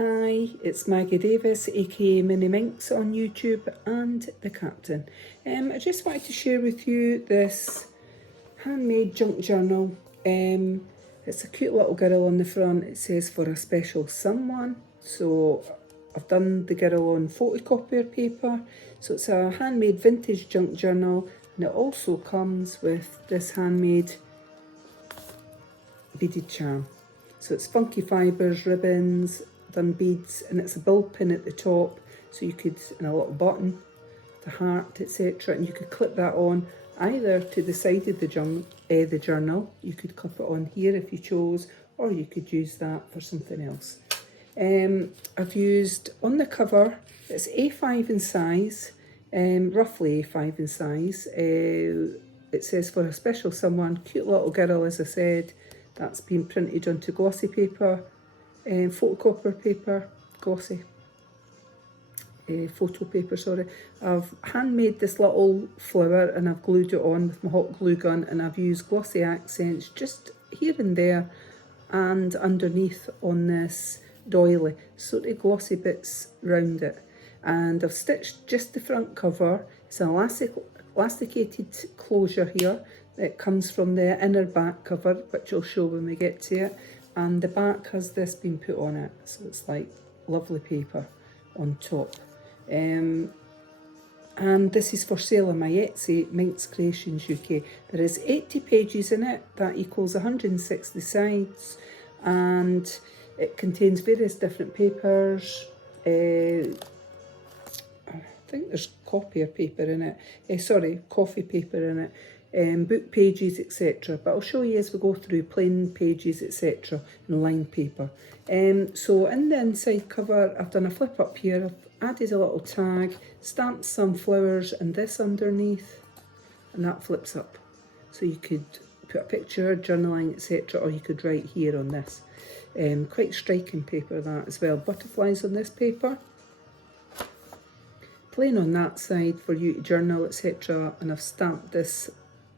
Hi, it's Maggie Davis, aka Mini Minx on YouTube and the Captain. I just wanted to share with you this handmade junk journal. It's a cute little girl on the front. It says for a special someone. So I've done the girl on photocopier paper. So it's a handmade vintage junk journal, and it also comes with this handmade beaded charm. So it's funky fibres, ribbons, done beads, and it's a bill pin at the top, so you could, and a little button, the heart, etc. And you could clip that on either to the side of the journal. You could clip it on here if you chose, or you could use that for something else. I've used on the cover, it's A5 in size, roughly A5 in size. It says for a special someone, cute little girl, as I said. That's been printed onto glossy paper, photocopier paper, glossy photo paper, sorry. I've handmade this little flower and I've glued it on with my hot glue gun, and I've used glossy accents just here and there and underneath on this doily, sort of glossy bits round it. And I've stitched just the front cover. It's an elasticated closure here. It comes from the inner back cover, which I'll show when we get to it. And the back has this been put on it, so it's like lovely paper on top. And this is for sale on my Etsy, MinxCreationsUK. There is 80 pages in it, that equals 160 sides, and it contains various different papers. I think there's copier paper in it, coffee paper in it. Book pages, etc. But I'll show you as we go through plain pages, etc. and lined paper. So in the inside cover, I've done a flip up here. I've added a little tag, stamped some flowers and this underneath, and that flips up. So you could put a picture, journaling, etc. or you could write here on this. Quite striking paper that as well. Butterflies on this paper. Plain on that side for you to journal, etc. and I've stamped this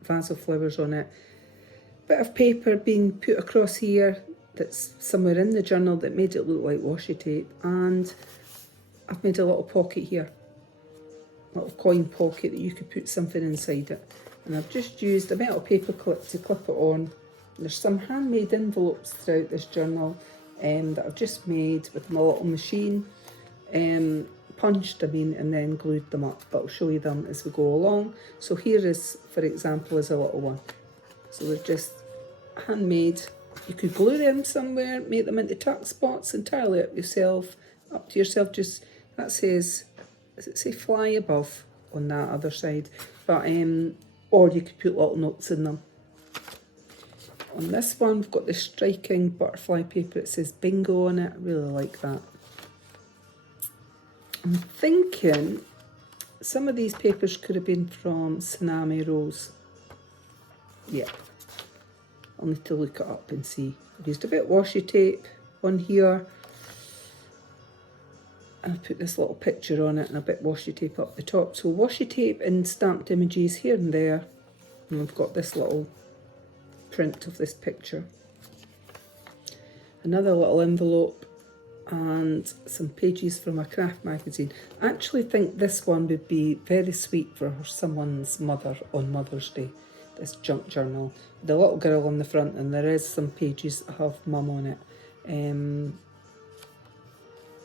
vase of flowers on it. Bit of paper being put across here that's somewhere in the journal that made it look like washi tape, and I've made a little pocket here, a little coin pocket that you could put something inside it. And I've just used a metal paper clip to clip it on. There's some handmade envelopes throughout this journal that I've just made with my little machine, punched and then glued them up, but I'll show you them as we go along. So here is, for example, is a little one. So they're just handmade. You could glue them somewhere, make them into tuck spots, entirely up to yourself. Just, that says, does it say fly above on that other side? But or you could put little notes in them. On this one, we've got the striking butterfly paper. It says bingo on it. I really like that. I'm thinking some of these papers could have been from Tsunami Rose. Yeah, I'll need to look it up and see. I've used a bit of washi tape on here. And I've put this little picture on it and a bit of washi tape up the top. So washi tape and stamped images here and there. And I've got this little print of this picture. Another little envelope. And some pages from a craft magazine. I actually think this one would be very sweet for someone's mother on Mother's Day. This junk journal. The little girl on the front, and there is some pages that have mum on it.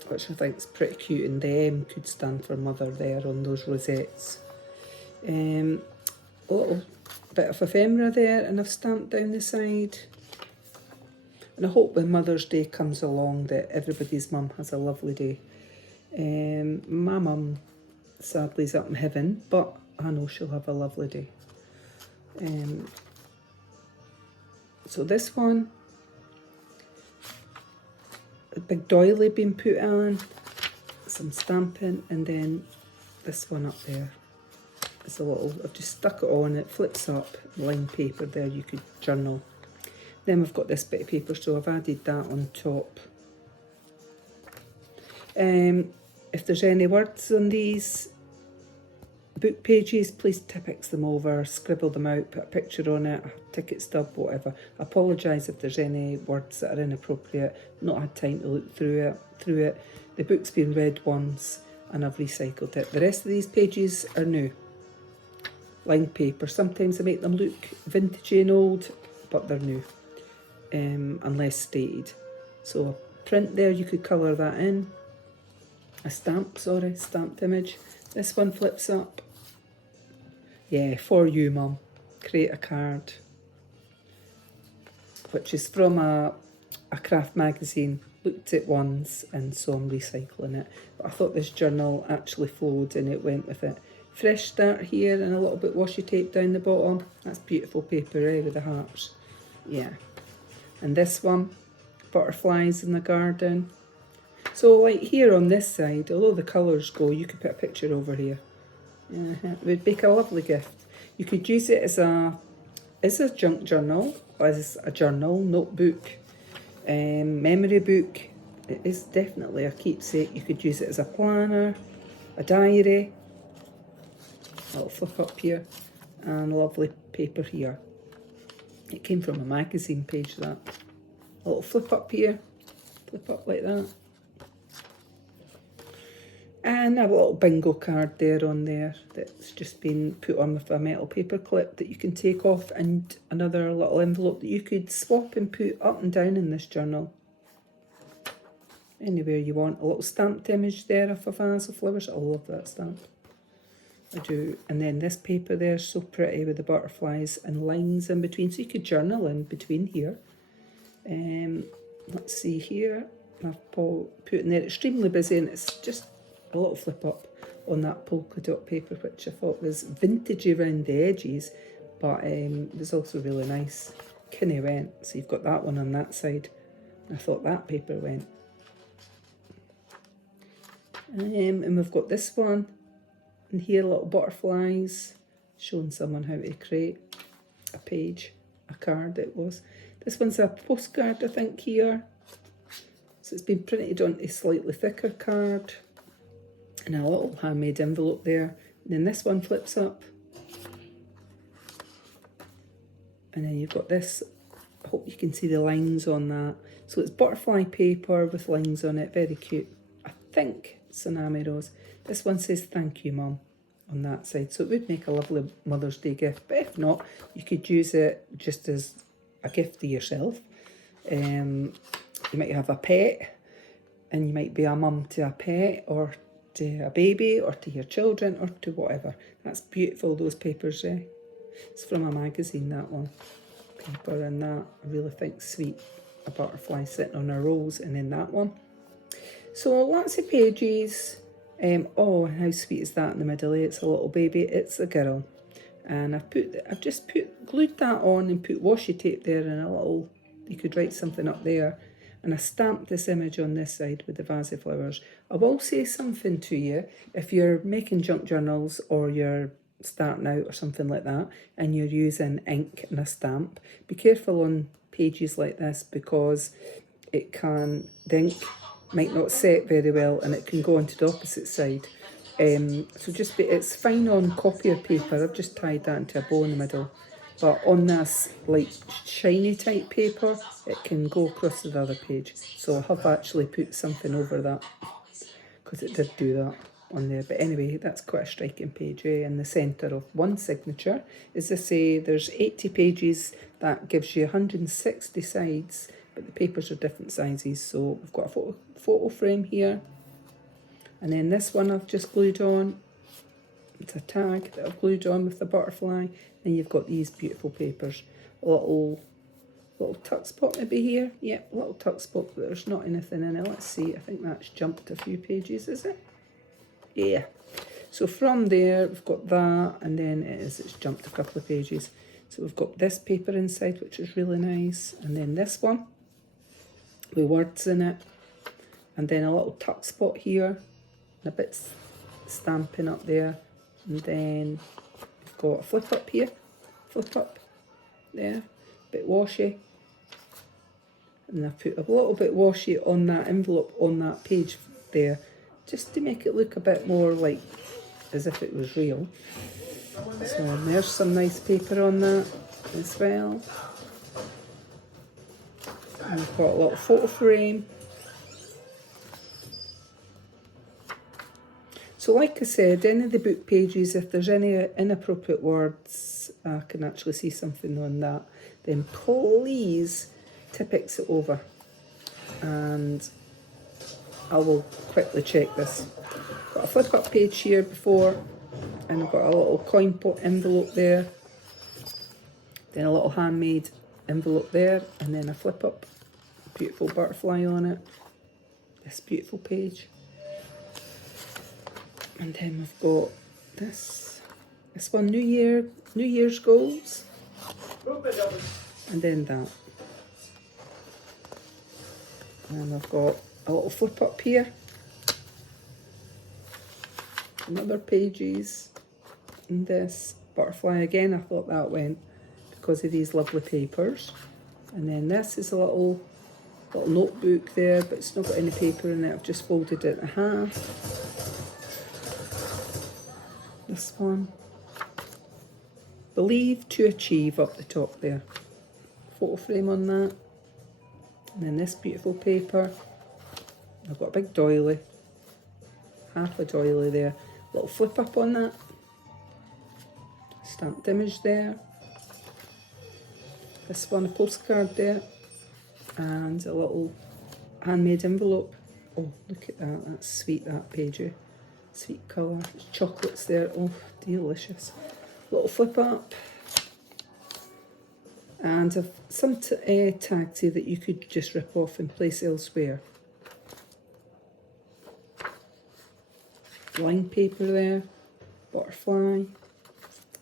Which I think is pretty cute, and the M could stand for mother there on those rosettes. A little bit of ephemera there, and I've stamped down the side. And I hope when Mother's Day comes along that everybody's mum has a lovely day. My mum sadly is up in heaven, but I know she'll have a lovely day. So this one, a big doily being put on, some stamping, and then this one up there. It's a little, I've just stuck it on, it flips up, lined paper there, you could journal. Then we've got this bit of paper, so I've added that on top. If there's any words on these book pages, please Tipp-Ex them over, scribble them out, put a picture on it, a ticket stub, whatever. I apologise if there's any words that are inappropriate. Not had time to look through it. The book's been read once and I've recycled it. The rest of these pages are new. Lined paper. Sometimes I make them look vintagey and old, but they're new, unless stated. So a print there, you could colour that in. A stamp, sorry, stamped image. This one flips up. Yeah, for you, Mum. Create a card. Which is from a craft magazine. Looked at once and so I'm recycling it. But I thought this journal actually flowed and it went with it. Fresh start here and a little bit washi tape down the bottom. That's beautiful paper, eh, with the hearts. Yeah. And this one, butterflies in the garden. So like here on this side, although the colours go, you could put a picture over here. It would make a lovely gift. You could use it as a junk journal, as a journal, notebook, memory book. It is definitely a keepsake. You could use it as a planner, a diary. A little flip up here and lovely paper here. It came from a magazine page, that. A little flip up here, flip up like that. And a little bingo card there on there that's just been put on with a metal paper clip that you can take off, and another little envelope that you could swap and put up and down in this journal. Anywhere you want. A little stamped image there of a vase of flowers. I love that stamp. I do. And then this paper there is so pretty with the butterflies and lines in between. So you could journal in between here. Let's see here. I've put in there extremely busy, and it's just a little flip up on that polka dot paper, which I thought was vintagey around the edges, but it was also really nice. Kinda went. So you've got that one on that side. I thought that paper went. And we've got this one. And here, little butterflies, showing someone how to create a page, a card it was. This one's a postcard, I think, here. So it's been printed onto a slightly thicker card. And a little handmade envelope there. And then this one flips up. And then you've got this. I hope you can see the lines on that. So it's butterfly paper with lines on it. Very cute. I think Tsunami Rose. This one says thank you, Mum, on that side. So it would make a lovely Mother's Day gift. But if not, you could use it just as a gift to yourself. You might have a pet, and you might be a mum to a pet, or to a baby, or to your children, or to whatever. That's beautiful, those papers, eh? It's from a magazine, that one. Paper and that, I really think sweet. A butterfly sitting on a rose, and then that one. So lots of pages. Oh, how sweet is that in the middle? It's a little baby. It's a girl, and I've just glued that on and put washi tape there, and a little. You could write something up there, and I stamped this image on this side with the vase of flowers. I will say something to you if you're making junk journals or you're starting out or something like that, and you're using ink and a stamp. Be careful on pages like this, because the ink might not set very well, and it can go onto the opposite side. So it's fine on copier paper. I've just tied that into a bow in the middle, but on this like shiny type paper, it can go across to the other page. So I have actually put something over that, because it did do that on there. But anyway, that's quite a striking page, eh? In the centre of one signature. As I say, there's 80 pages. That gives you 160 sides, but the papers are different sizes. So we've got a photo frame here, and then this one I've just glued on. It's a tag that I've glued on with the butterfly. And you've got these beautiful papers. A little tuck spot maybe here. Yep, a little tuck spot, but there's not anything in it. Let's see, I think that's jumped a few pages, is it? Yeah. So from there, we've got that, and then it's jumped a couple of pages. So we've got this paper inside, which is really nice. And then this one, with words in it. And then a little tuck spot here, and a bit stamping up there. And then we've got a flip up here, flip up there, bit washi. And I've put a little bit washi on that envelope on that page there, just to make it look a bit more like as if it was real. So there's some nice paper on that as well. And we've got a little photo frame. So like I said, any of the book pages, if there's any inappropriate words, I can actually see something on that, then please Tipex it over and I will quickly check this. Got a flip up page here before, and I've got a little coin pot envelope there, then a little handmade envelope there, and then a flip up, beautiful butterfly on it, this beautiful page. And then we've got this one, New Year's goals, and then that. And I've got a little flip up here, and other pages, and this butterfly again. I thought that went because of these lovely papers. And then this is a little notebook there, but it's not got any paper in it. I've just folded it in half. This one, Believe to Achieve up the top there, photo frame on that, and then this beautiful paper. I've got a big doily, half a doily there, little flip up on that, stamped image there, this one a postcard there, and a little handmade envelope. Oh, look at that, that's sweet, that page. Sweet colour, there's chocolates there, oh delicious. Little flip up, and some tags here that you could just rip off and place elsewhere. Line paper there, butterfly,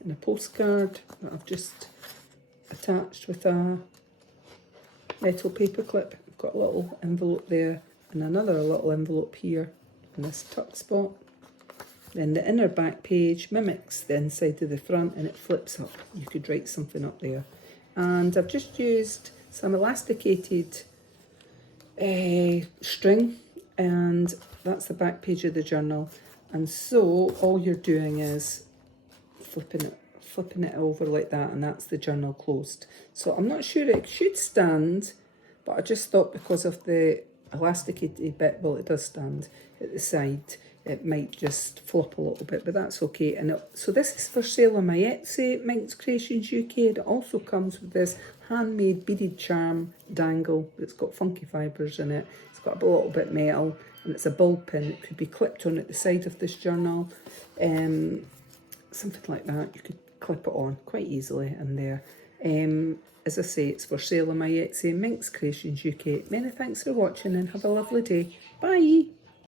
and a postcard that I've just attached with a metal paper clip. I've got a little envelope there and another little envelope here in this tuck spot. Then the inner back page mimics the inside of the front and it flips up. You could write something up there. And I've just used some elasticated string, and that's the back page of the journal. And so all you're doing is flipping it over like that, and that's the journal closed. So I'm not sure it should stand, but I just thought because of the elasticated bit, well, it does stand at the side, it might just flop a little bit, but that's okay. And so this is for sale on my Etsy, MinxCreationsUK. It also comes with this handmade beaded charm dangle that's got funky fibres in it. It's got a little bit metal, and it's a ball pin. It could be clipped on at the side of this journal, something like that. You could clip it on quite easily in there. As I say, it's for sale on my Etsy, MinxCreationsUK. Many thanks for watching and have a lovely day. Bye!